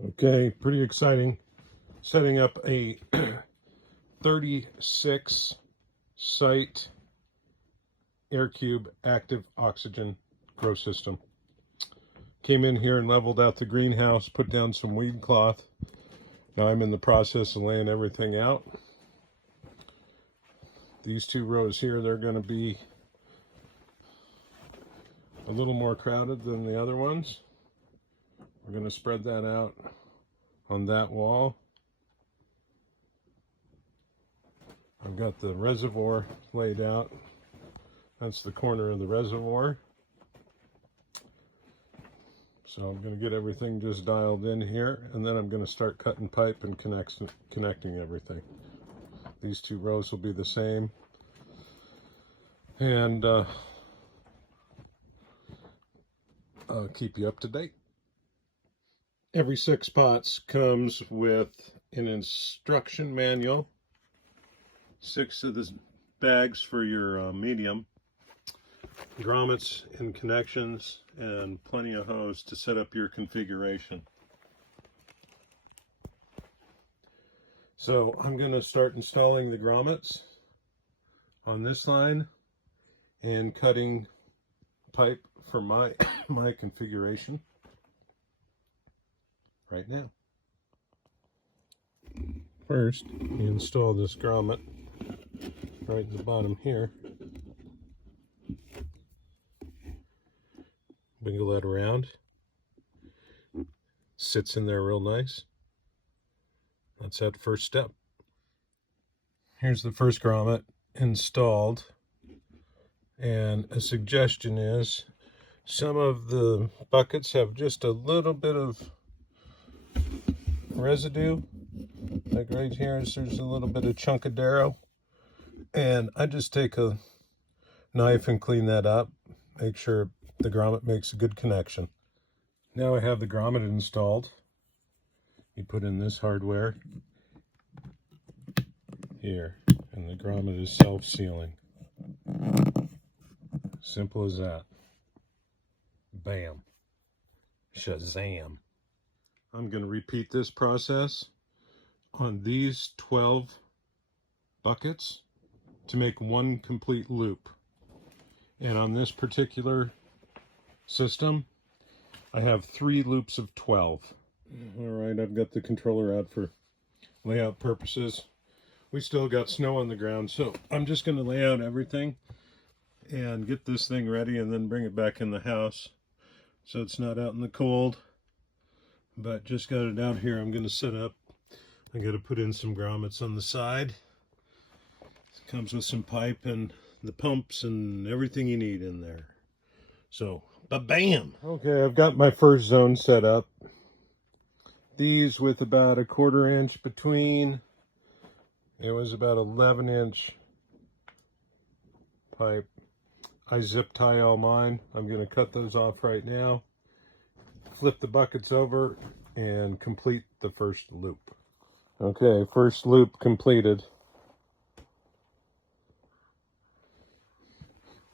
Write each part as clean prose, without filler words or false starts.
Okay, pretty exciting. Setting up a 36 site air cube active oxygen grow system. Came in here and leveled out the greenhouse, put down some weed cloth. Now I'm in the process of laying everything out. These two rows here, they're going to be a little more crowded than the other ones. We're going to spread that out on that wall. I've got the reservoir laid out. That's the corner of the reservoir. So I'm going to get everything just dialed in here, and then I'm going to start cutting pipe and connecting everything. These two rows will be the same. And I'll keep you up to date. Every 6 pots comes with an instruction manual, 6 of the bags for your medium, grommets and connections, and plenty of hose to set up your configuration. So I'm going to start installing the grommets on this line and cutting pipe for my configuration right now. First, you install this grommet right at the bottom here. Wiggle that around. Sits in there real nice. That's that first step. Here's the first grommet installed. And a suggestion is, some of the buckets have just a little bit of residue. Like right here, there's a little bit of chunkadero. And I just take a knife and clean that up. Make sure the grommet makes a good connection. Now I have the grommet installed. You put in this hardware here, and the grommet is self-sealing. Simple as that. Bam. Shazam. I'm going to repeat this process on these 12 buckets to make one complete loop. And on this particular system, I have 3 loops of 12. Alright, I've got the controller out for layout purposes. We still got snow on the ground, so I'm just going to lay out everything and get this thing ready and then bring it back in the house so it's not out in the cold. But just got it out here. I'm going to set up. I'm going to put in some grommets on the side. It comes with some pipe and the pumps and everything you need in there. So, ba-bam! Okay, I've got my first zone set up. These with about a 1/4 inch between. It was about 11-inch pipe. I zip tie all mine. I'm going to cut those off right now. Flip the buckets over and complete the first loop. Okay, first loop completed.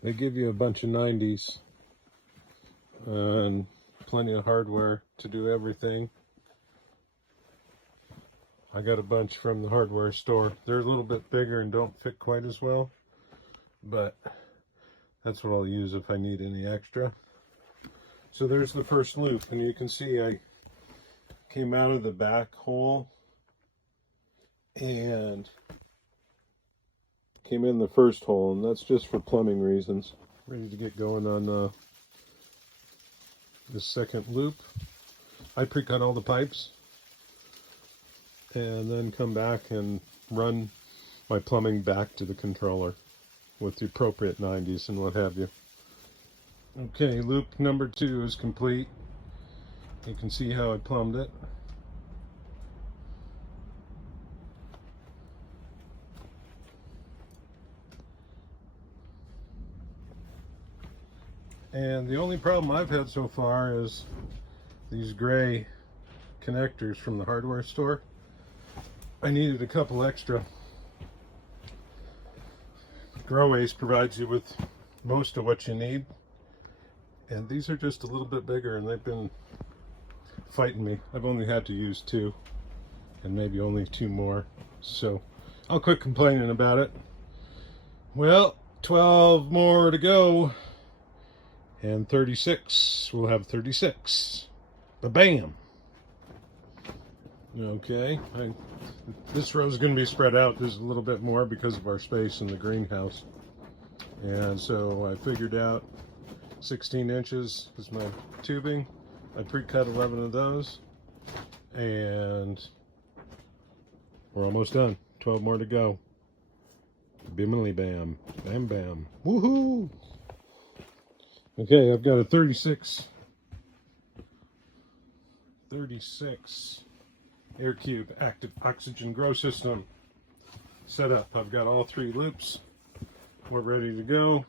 They give you a bunch of 90s and plenty of hardware to do everything. I got a bunch from the hardware store. They're a little bit bigger and don't fit quite as well, but that's what I'll use if I need any extra. So there's the first loop, and you can see I came out of the back hole and came in the first hole, and that's just for plumbing reasons. Ready to get going on the second loop. I pre-cut all the pipes and then come back and run my plumbing back to the controller with the appropriate 90s and what have you. Okay, loop number 2 is complete. You can see how I plumbed it. And the only problem I've had so far is these gray connectors from the hardware store. I needed a couple extra. GrowAce provides you with most of what you need. And these are just a little bit bigger, and they've been fighting me. I've only had to use 2 and maybe only 2 more. So I'll quit complaining about it. Well, 12 more to go. And 36. We'll have 36. Ba-bam! Okay. This row is going to be spread out. There's a little bit more because of our space in the greenhouse. And so I figured out 16 inches is my tubing. I pre-cut 11 of those. And we're almost done. 12 more to go. Bimily bam. Bam bam. Woohoo! Okay, I've got a 36 Air Cube active oxygen grow system set up. I've got all 3 loops. We're ready to go.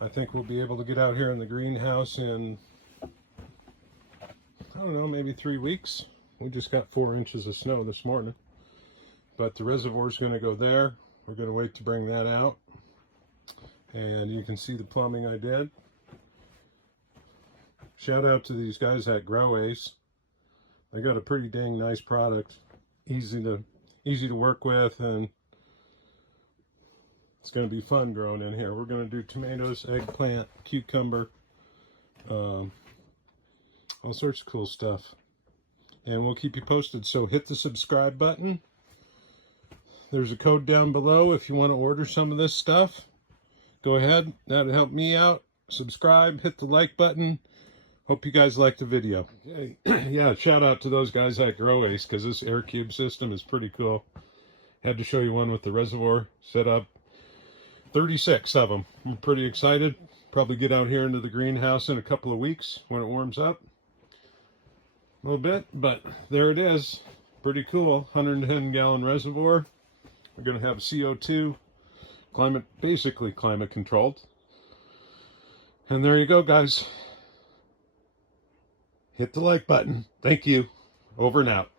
I think we'll be able to get out here in the greenhouse in, I don't know, maybe 3 weeks. We just got 4 inches of snow this morning. But the reservoir's going to go there. We're going to wait to bring that out. And you can see the plumbing I did. Shout out to these guys at GrowAce. They got a pretty dang nice product. Easy to work with, and it's going to be fun growing in here. We're going to do tomatoes, eggplant, cucumber, all sorts of cool stuff. And we'll keep you posted. So hit the subscribe button. There's a code down below if you want to order some of this stuff. Go ahead. That'll help me out. Subscribe. Hit the like button. Hope you guys liked the video. Okay. Yeah, shout out to those guys at GrowAce, because this Air Cube system is pretty cool. Had to show you one with the reservoir set up. 36 of them. I'm pretty excited. Probably get out here into the greenhouse in a couple of weeks when it warms up a little bit, but there it is. Pretty cool. 110-gallon reservoir. We're going to have CO2, basically climate controlled. And there you go, guys. Hit the like button. Thank you. Over and out.